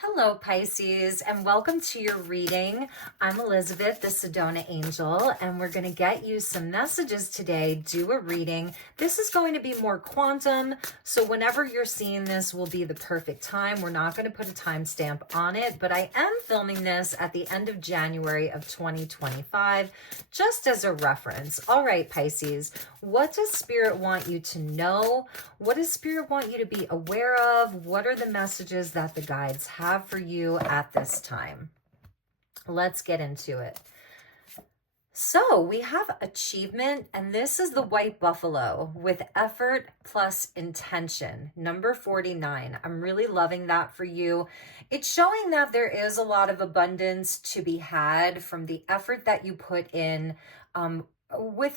Hello, Pisces, and welcome to your reading. I'm Elizabeth, the Sedona Angel, and we're going to get you some messages today. Do a reading. This is going to be more quantum, so whenever you're seeing this will be the perfect time. We're not going to put a timestamp on it, but I am filming this at the end of January of 2025, just as a reference. All right, Pisces, what does Spirit want you to know? What does Spirit want you to be aware of? What are the messages that the guides have for you at this time? Let's get into it. So we have achievement, and this is the white buffalo with effort plus intention, number 49. I'm really loving that for you. It's showing that there is a lot of abundance to be had from the effort that you put in,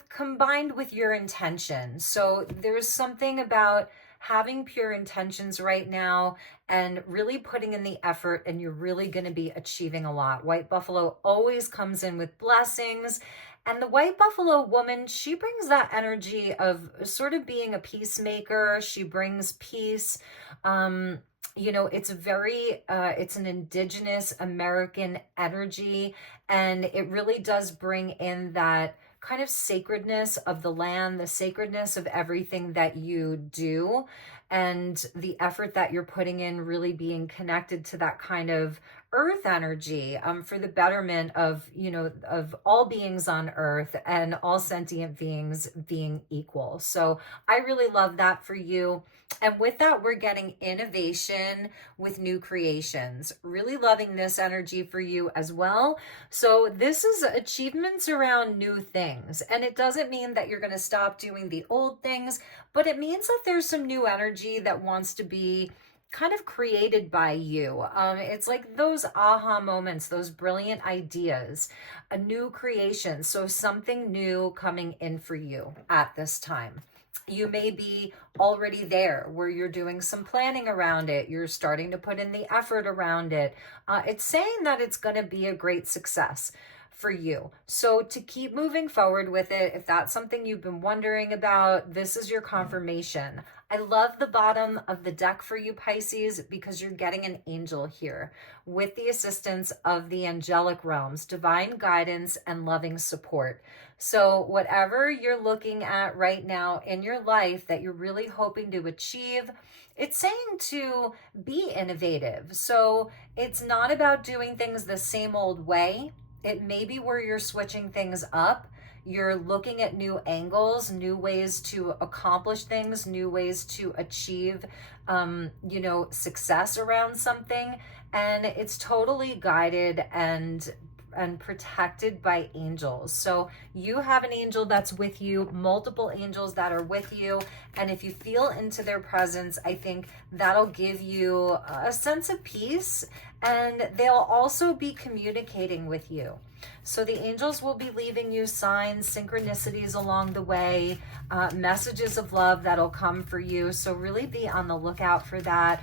combined with your intention. So there's something about having pure intentions right now and really putting in the effort, and you're really going to be achieving a lot. White buffalo always comes in with blessings, and the white buffalo woman, she brings that energy of sort of being a peacemaker. She brings peace. It's it's an indigenous American energy, and it really does bring in that kind of sacredness of the land, the sacredness of everything that you do, and the effort that you're putting in really being connected to that kind of earth energy, for the betterment of, of all beings on earth and all sentient beings being equal. So I really love that for you. And with that, we're getting innovation with new creations. Really loving this energy for you as well. So this is achievements around new things. And it doesn't mean that you're going to stop doing the old things, but it means that there's some new energy that wants to be kind of created by you. It's like those aha moments, those brilliant ideas, a new creation. So something new coming in for you at this time. You may be already there where you're doing some planning around it. You're starting to put in the effort around it. It's saying that it's going to be a great success for you. So to keep moving forward with it, if that's something you've been wondering about, this is your confirmation. I love the bottom of the deck for you, Pisces, because you're getting an angel here with the assistance of the angelic realms, divine guidance and loving support. So whatever you're looking at right now in your life that you're really hoping to achieve, it's saying to be innovative. So it's not about doing things the same old way. It may be where you're switching things up. You're looking at new angles, new ways to accomplish things, new ways to achieve, success around something. And it's totally guided and protected by angels. So you have an angel that's with you, multiple angels that are with you. And if you feel into their presence, I think that'll give you a sense of peace, and they'll also be communicating with you. So the angels will be leaving you signs, synchronicities along the way, messages of love that'll come for you. So really be on the lookout for that.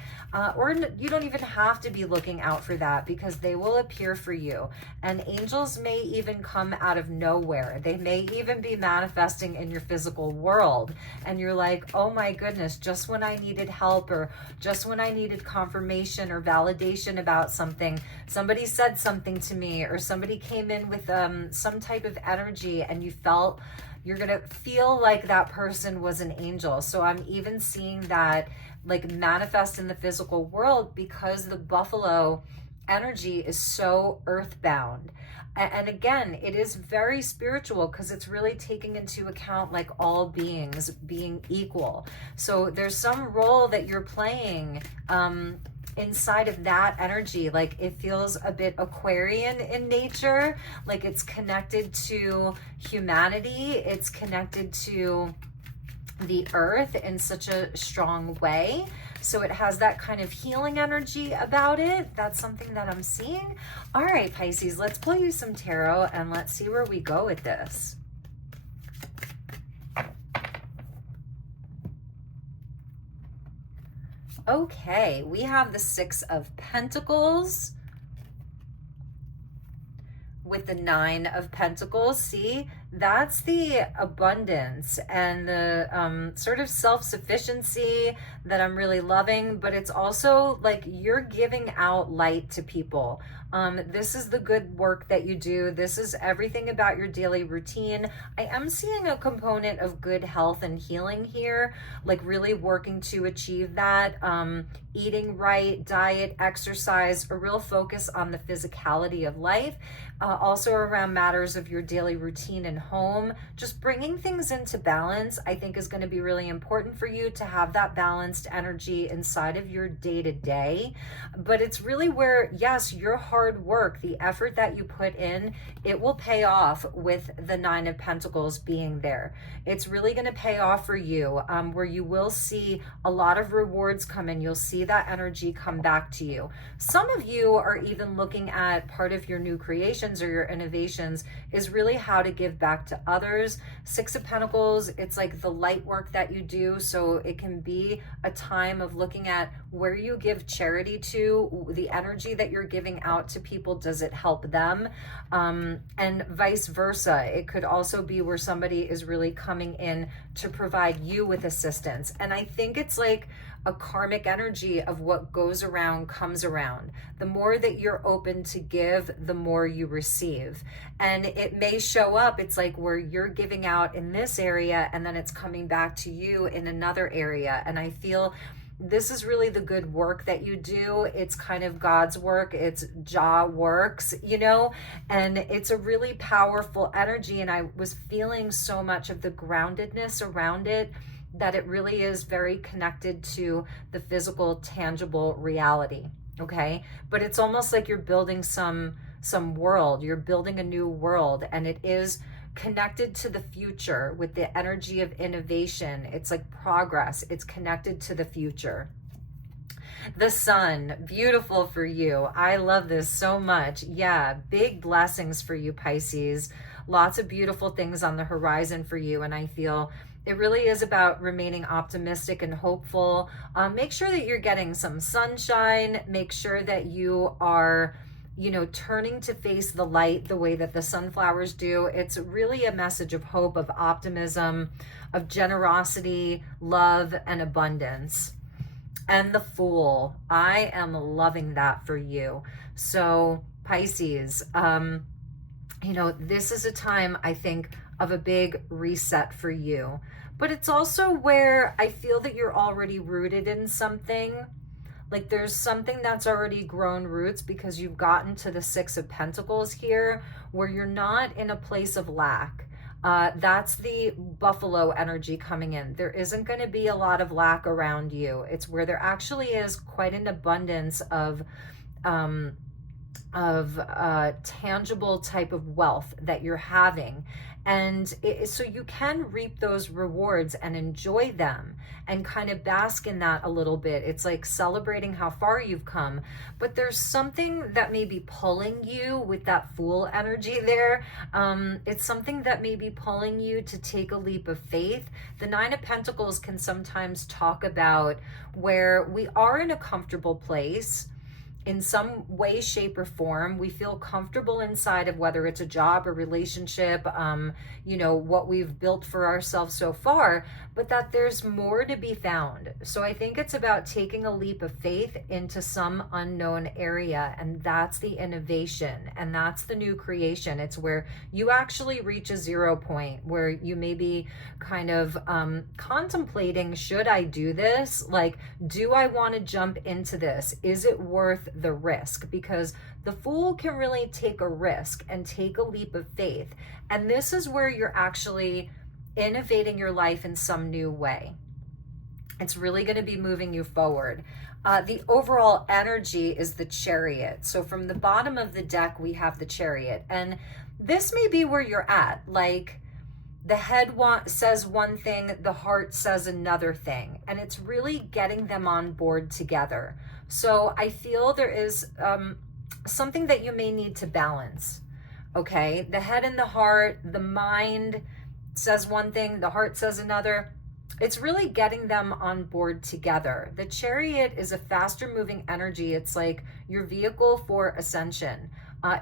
Or you don't even have to be looking out for that, because they will appear for you. And angels may even come out of nowhere. They may even be manifesting in your physical world. And you're like, oh my goodness, just when I needed help, or just when I needed confirmation or validation about something, somebody said something to me, or somebody came in with some type of energy, and you're going to feel like that person was an angel. So I'm even seeing that like manifest in the physical world, because the buffalo energy is so earthbound. And again, it is very spiritual, because it's really taking into account like all beings being equal. So there's some role that you're playing inside of that energy. Like it feels a bit Aquarian in nature, like it's connected to humanity, it's connected to the earth in such a strong way. So it has that kind of healing energy about it. That's something that I'm seeing. All right, Pisces, let's pull you some tarot and let's see where we go with this. Okay, we have the Six of Pentacles with the Nine of Pentacles. See, that's the abundance and the sort of self-sufficiency that I'm really loving, but it's also like you're giving out light to people. This is the good work that you do. This is everything about your daily routine. I am seeing a component of good health and healing here, like really working to achieve that. Eating right, diet, exercise, a real focus on the physicality of life. Also around matters of your daily routine and home, just bringing things into balance, I think is going to be really important for you to have that balanced energy inside of your day to day. But it's really where, yes, your hard work, the effort that you put in, it will pay off with the Nine of Pentacles being there. It's really going to pay off for you, where you will see a lot of rewards come in. You'll see that energy come back to you. Some of you are even looking at part of your new creations or your innovations is really how to give back to others. Six of Pentacles, it's like the light work that you do. So it can be a time of looking at where you give charity to, the energy that you're giving out to people, does it help them? And vice versa. It could also be where somebody is really coming in to provide you with assistance. And I think it's like a karmic energy of what goes around comes around. The more that you're open to give, the more you receive. And it may show up, it's like where you're giving out in this area and then it's coming back to you in another area. And I feel this is really the good work that you do. It's kind of God's work. It's Jah works, you know, and it's a really powerful energy. And I was feeling so much of the groundedness around it, that it really is very connected to the physical, tangible reality. Okay. But it's almost like you're building some world, you're building a new world, and it is connected to the future with the energy of innovation. It's like progress. It's connected to the future. The sun, beautiful for you. I love this so much. Yeah, big blessings for you, Pisces. Lots of beautiful things on the horizon for you. And I feel it really is about remaining optimistic and hopeful. Make sure that you're getting some sunshine. Make sure that you are, you know, turning to face the light the way that the sunflowers do. It's really a message of hope, of optimism, of generosity, love, and abundance. And the Fool, I am loving that for you. So Pisces, you know, this is a time, I think, of a big reset for you. But it's also where I feel that you're already rooted in something. Like there's something that's already grown roots because you've gotten to the Six of Pentacles here, where you're not in a place of lack. That's the buffalo energy coming in. There isn't going to be a lot of lack around you. It's where there actually is quite an abundance of tangible type of wealth that you're having. And so you can reap those rewards and enjoy them and kind of bask in that a little bit. It's like celebrating how far you've come, but there's something that may be pulling you with that Fool energy there. It's something that may be pulling you to take a leap of faith. The Nine of Pentacles can sometimes talk about where we are in a comfortable place in some way, shape, or form. We feel comfortable inside of whether it's a job or relationship, you know, what we've built for ourselves so far, but that there's more to be found. So I think it's about taking a leap of faith into some unknown area, and that's the innovation, and that's the new creation. It's where you actually reach a 0 point where you may be kind of contemplating, should I do this? Like, do I want to jump into this? Is it worth the risk? Because the Fool can really take a risk and take a leap of faith. And this is where you're actually innovating your life in some new way. It's really going to be moving you forward. The overall energy is the Chariot. So from the bottom of the deck, we have the Chariot. And this may be where you're at. Like, the head says one thing, the heart says another thing. And it's really getting them on board together. So I feel there is something that you may need to balance. Okay, the head and the heart, the mind says one thing, the heart says another. It's really getting them on board together. The Chariot is a faster moving energy. It's like your vehicle for ascension.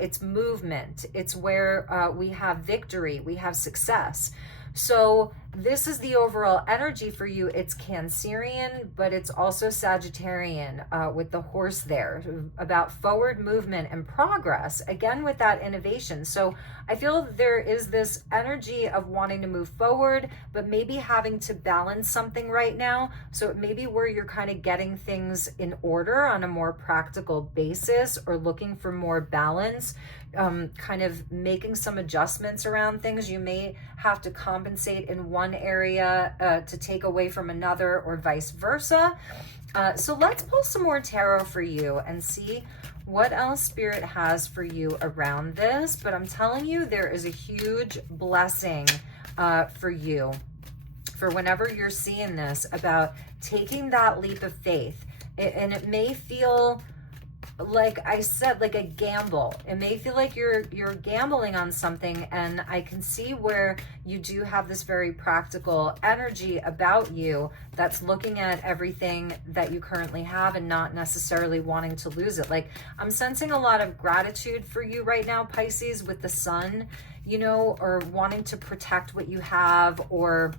it's movement. It's where we have victory, we have success. So this is the overall energy for you. It's Cancerian, but it's also Sagittarian with the horse there, about forward movement and progress, again with that innovation. So I feel there is this energy of wanting to move forward, but maybe having to balance something right now. So it may be where you're kind of getting things in order on a more practical basis, or looking for more balance, kind of making some adjustments around things. You may have to compensate in one area to take away from another, or vice versa. So let's pull some more tarot for you and see what else Spirit has for you around this. But I'm telling you, there is a huge blessing for you for whenever you're seeing this, about taking that leap of faith. And it may feel, like I said, like a gamble. It may feel like you're gambling on something, and I can see where you do have this very practical energy about you that's looking at everything that you currently have and not necessarily wanting to lose it. Like, I'm sensing a lot of gratitude for you right now, Pisces, with the sun, you know, or wanting to protect what you have, or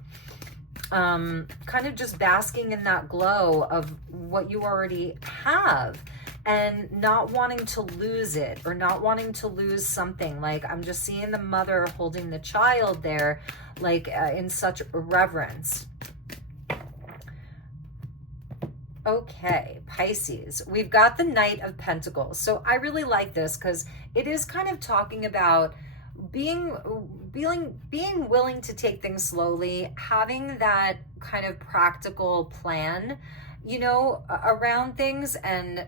kind of just basking in that glow of what you already have, and not wanting to lose it, or not wanting to lose something. Like, I'm just seeing the mother holding the child there, like in such reverence. Okay, Pisces, we've got the Knight of Pentacles. So I really like this because it is kind of talking about being willing to take things slowly, having that kind of practical plan, you know, around things, and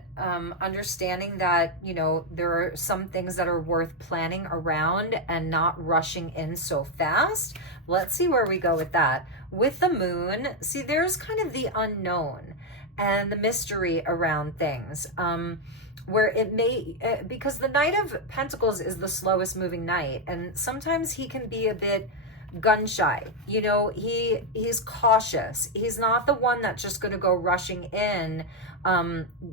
understanding that, you know, there are some things that are worth planning around and not rushing in so fast. Let's see where we go with that. With the moon, see, there's kind of the unknown and the mystery around things. Where it may, because the Knight of Pentacles is the slowest moving knight, and sometimes he can be a bit gun shy. You know, he's cautious. He's not the one that's just going to go rushing in,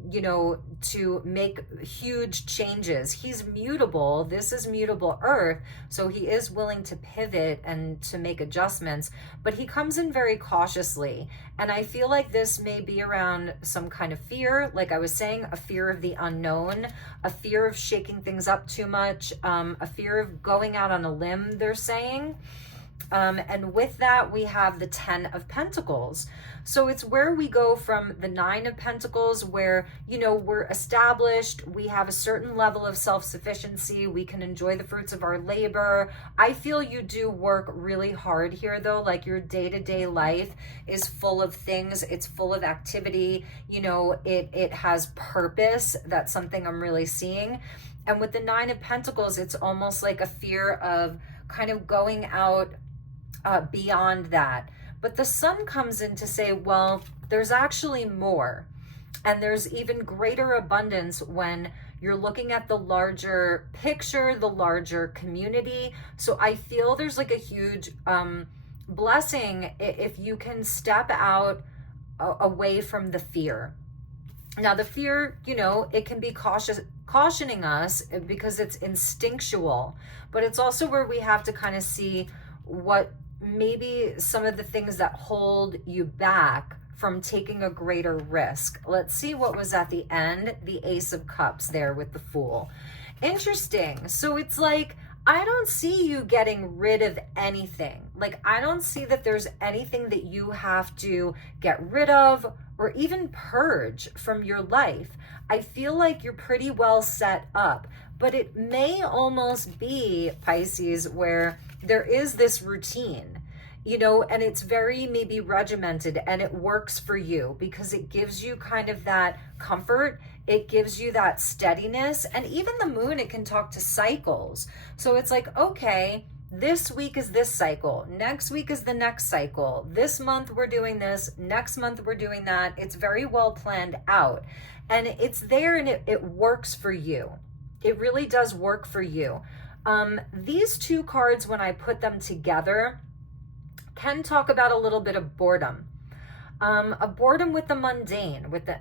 you know, to make huge changes. He's mutable. This is mutable earth, so he is willing to pivot and to make adjustments, but he comes in very cautiously. And I feel like this may be around some kind of fear, like I was saying, a fear of the unknown, a fear of shaking things up too much, a fear of going out on a limb, they're saying. And with that, we have the 10 of Pentacles. So it's where we go from the 9 of Pentacles, where, you know, we're established, we have a certain level of self-sufficiency, we can enjoy the fruits of our labor. I feel you do work really hard here, though. Like, your day-to-day life is full of things, it's full of activity, you know, it has purpose. That's something I'm really seeing. And with the 9 of Pentacles, it's almost like a fear of kind of going out beyond that. But the sun comes in to say, well, there's actually more, and there's even greater abundance when you're looking at the larger picture, the larger community. So I feel there's like a huge blessing if you can step out away from the fear. Now, the fear, you know, it can be cautioning us because it's instinctual, but it's also where we have to kind of see what maybe some of the things that hold you back from taking a greater risk. Let's see what was at the end, the Ace of Cups there with the Fool. Interesting. So it's like, I don't see you getting rid of anything. Like, I don't see that there's anything that you have to get rid of or even purge from your life. I feel like you're pretty well set up, but it may almost be, Pisces, where there is this routine, you know, and it's very maybe regimented, and it works for you because it gives you kind of that comfort. It gives you that steadiness. And even the moon, it can talk to cycles. So it's like, okay, this week is this cycle, next week is the next cycle, this month we're doing this, next month we're doing that. It's very well planned out, and it's there, and it works for you. It really does work for you. These two cards, when I put them together, can talk about a little bit of boredom. A boredom with the mundane, with the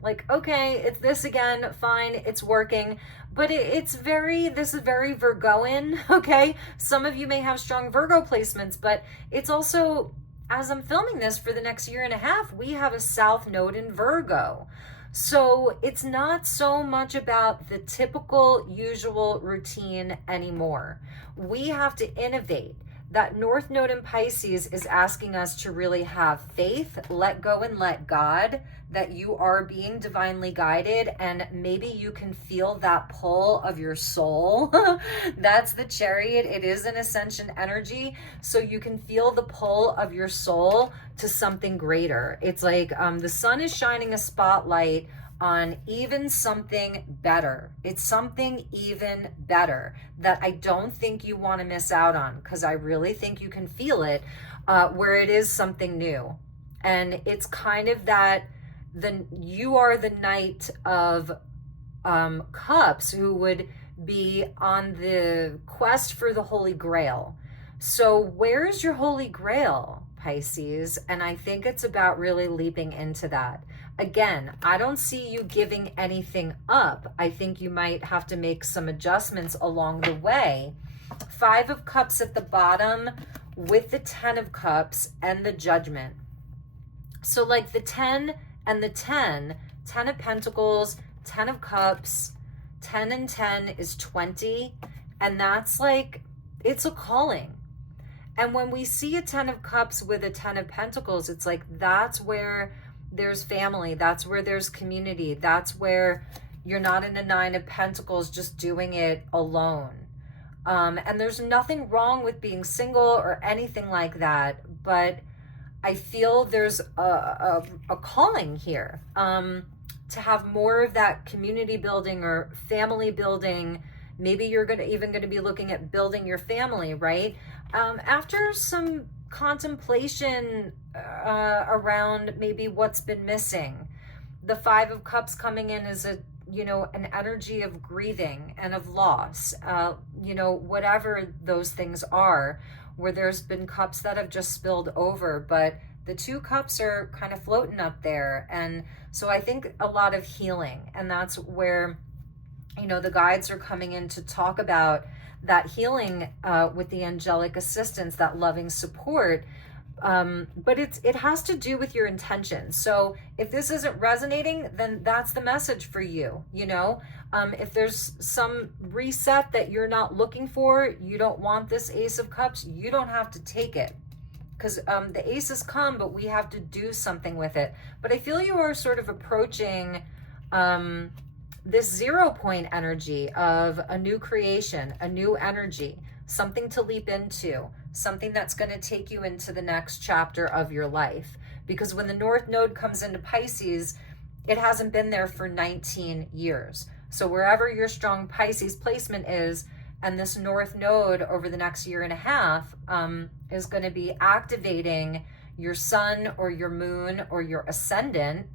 like, okay, it's this again, fine, it's working. But this is very Virgoan, okay? Some of you may have strong Virgo placements, but it's also, as I'm filming this for the next year and a half, we have a South Node in Virgo. So it's not so much about the typical, usual routine anymore. We have to innovate. That North Node in Pisces is asking us to really have faith, let go and let God, that you are being divinely guided, and maybe you can feel that pull of your soul. That's the Chariot. It is an ascension energy, so you can feel the pull of your soul to something greater. It's like the sun is shining a spotlight on even something better. It's something even better that I don't think you want to miss out on, because I really think you can feel it, where it is something new. And it's kind of that you are the Knight of Cups who would be on the quest for the Holy Grail. So where's your Holy Grail, Pisces? And I think it's about really leaping into that. Again, I don't see you giving anything up. I think you might have to make some adjustments along the way. 5 of Cups at the bottom with the 10 of Cups and the Judgment. So like the 10 and the 10 of Pentacles, 10 of Cups, 10 and 10 is 20. And that's like, it's a calling. And when we see a 10 of Cups with a 10 of Pentacles, it's like, that's where there's family, that's where there's community, that's where you're not in a 9 of Pentacles just doing it alone. And there's nothing wrong with being single or anything like that, but I feel there's a calling here to have more of that community building or family building. Maybe you're even going to be looking at building your family, right? After some contemplation around maybe what's been missing. The 5 of Cups coming in is an energy of grieving and of loss, whatever those things are, where there's been cups that have just spilled over, but the 2 cups are kind of floating up there. And so I think a lot of healing, and that's where, the guides are coming in to talk about that healing with the angelic assistance, that loving support. But it has to do with your intention. So if this isn't resonating, then that's the message for you. If there's some reset that you're not looking for, you don't want this Ace of Cups, you don't have to take it, because the aces come, but we have to do something with it. But I feel you are sort of approaching this 0 point energy of a new creation, a new energy, something to leap into, something that's going to take you into the next chapter of your life. Because when the North Node comes into Pisces, it hasn't been there for 19 years. So wherever your strong Pisces placement is, and this North Node over the next year and a half is going to be activating your sun or your moon or your ascendant,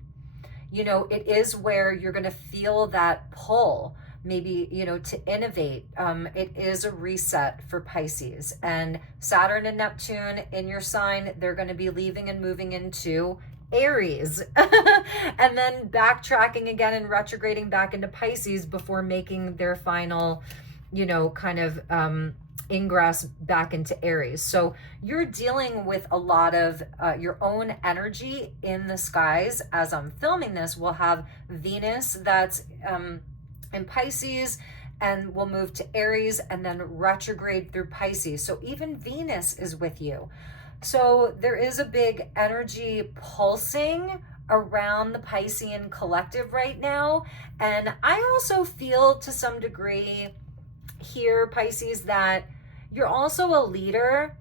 it is where you're going to feel that pull, maybe, to innovate. It is a reset for Pisces. And Saturn and Neptune in your sign, they're going to be leaving and moving into Aries. And then backtracking again and retrograding back into Pisces before making their final, kind of ingress back into Aries. So you're dealing with a lot of your own energy in the skies. As I'm filming this, we'll have Venus that's in Pisces, and we'll move to Aries and then retrograde through Pisces. So even Venus is with you. So there is a big energy pulsing around the Piscean collective right now. And I also feel to some degree here, Pisces, that you're also a leader.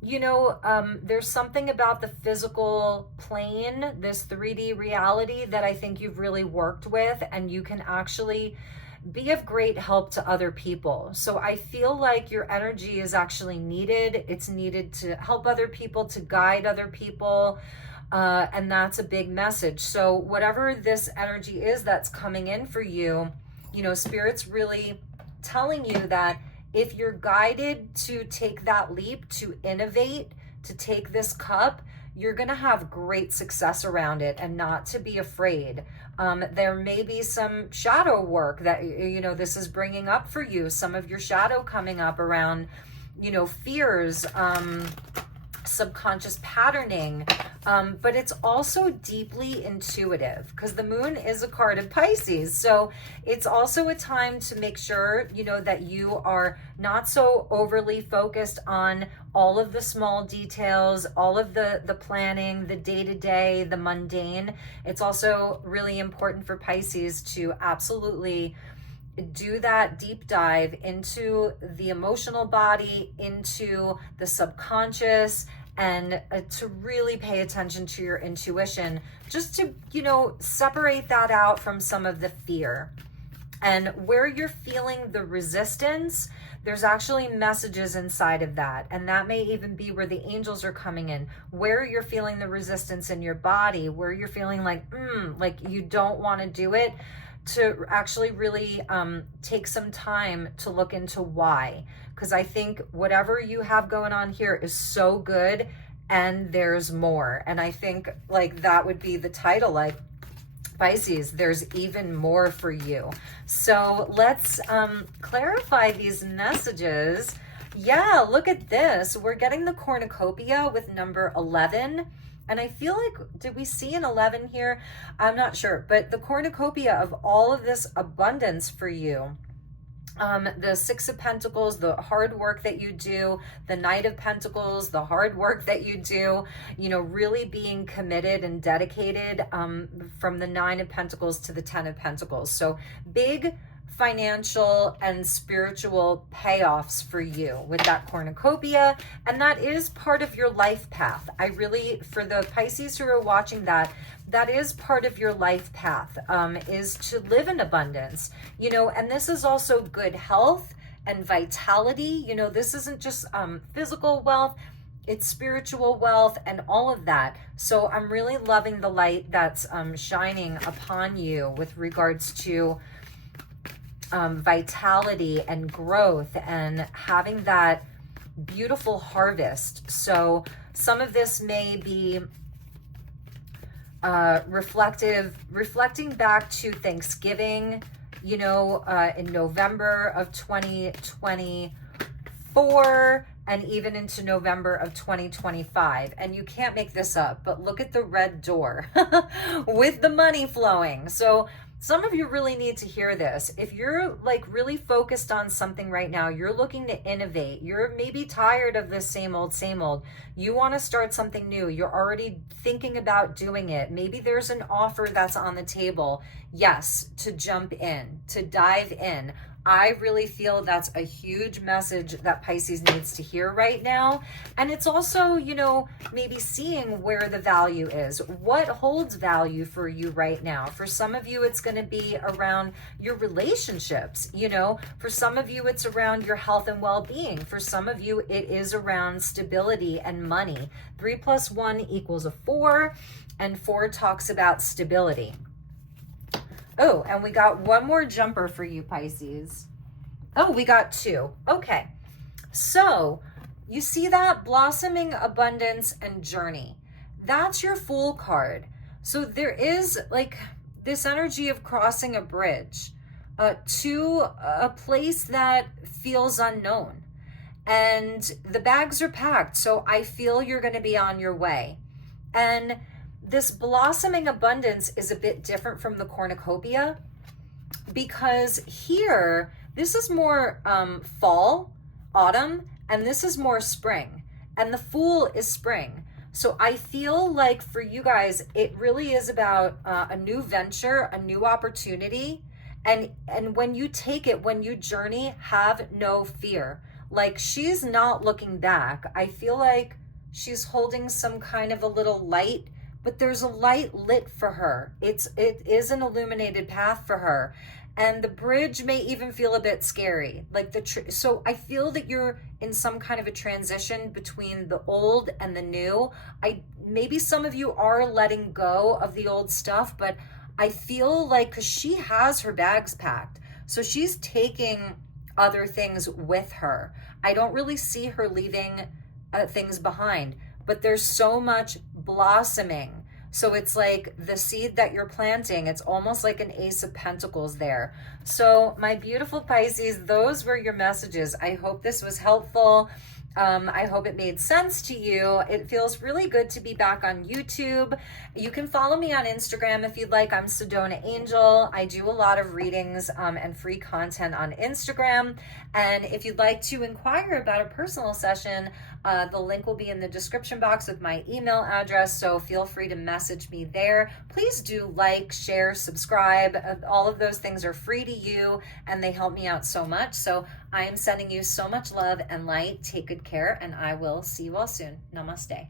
There's something about the physical plane, this 3D reality, that I think you've really worked with, and you can actually be of great help to other people. So I feel like your energy is actually needed. It's needed to help other people, to guide other people. And that's a big message. So whatever this energy is that's coming in for you, Spirit's really telling you that if you're guided to take that leap, to innovate, to take this cup, you're going to have great success around it, and not to be afraid. There may be some shadow work that, this is bringing up for you, some of your shadow coming up around, fears, subconscious patterning, but it's also deeply intuitive, because the moon is a card of Pisces. So it's also a time to make sure, that you are not so overly focused on all of the small details, all of the planning, the day-to-day, the mundane. It's also really important for Pisces to absolutely do that deep dive into the emotional body, into the subconscious, and to really pay attention to your intuition, just to, separate that out from some of the fear. And where you're feeling the resistance, there's actually messages inside of that. And that may even be where the angels are coming in, where you're feeling the resistance in your body, where you're feeling like you don't want to do it, to actually really take some time to look into why. Because I think whatever you have going on here is so good, and there's more. And I think that would be the title, Pisces, there's even more for you. So let's clarify these messages. Yeah, look at this. We're getting the cornucopia with number 11. And I feel like, did we see an 11 here? I'm not sure, but the cornucopia of all of this abundance for you. The Six of Pentacles, the hard work that you do, the Knight of Pentacles, the hard work that you do, really being committed and dedicated, from the Nine of Pentacles to the 10 of Pentacles. So big financial and spiritual payoffs for you with that cornucopia, and that is part of your life path. For the Pisces who are watching, that is part of your life path, is to live in abundance, and this is also good health and vitality. This isn't just physical wealth, it's spiritual wealth and all of that. So I'm really loving the light that's shining upon you with regards to vitality and growth, and having that beautiful harvest. So some of this may be reflecting back to Thanksgiving, in November of 2024, and even into November of 2025. And you can't make this up, but look at the red door with the money flowing. So some of you really need to hear this. If you're really focused on something right now, you're looking to innovate, you're maybe tired of this same old, you want to start something new, you're already thinking about doing it. Maybe there's an offer that's on the table. Yes, to jump in, to dive in. I really feel that's a huge message that Pisces needs to hear right now. And it's also, maybe seeing where the value is. What holds value for you right now? For some of you, it's going to be around your relationships. For some of you, it's around your health and well-being. For some of you, it is around stability and money. 3 + 1 = 4, and 4 talks about stability. Oh, and we got one more jumper for you, Pisces. Oh, we got 2. Okay. So you see that? Blossoming, abundance, and journey. That's your Fool card. So there is this energy of crossing a bridge to a place that feels unknown. And the bags are packed. So I feel you're going to be on your way. And this blossoming abundance is a bit different from the cornucopia, because here, this is more fall, autumn, and this is more spring. And the Fool is spring. So I feel like for you guys, it really is about a new venture, a new opportunity. And when you take it, when you journey, have no fear. She's not looking back. I feel like she's holding some kind of a little light, but there's a light lit for her. It is an illuminated path for her. And the bridge may even feel a bit scary. So I feel that you're in some kind of a transition between the old and the new. Maybe some of you are letting go of the old stuff, but I feel because she has her bags packed, so she's taking other things with her. I don't really see her leaving things behind. but there's so much blossoming. So it's like the seed that you're planting, it's almost like an Ace of Pentacles there. So my beautiful Pisces, those were your messages. I hope this was helpful. I hope it made sense to you. It feels really good to be back on YouTube. You can follow me on Instagram if you'd like. I'm Sedona Angel. I do a lot of readings and free content on Instagram. And if you'd like to inquire about a personal session, the link will be in the description box with my email address. So feel free to message me there. Please do like, share, subscribe. All of those things are free to you and they help me out so much. So I am sending you so much love and light. Take good care, and I will see you all soon. Namaste.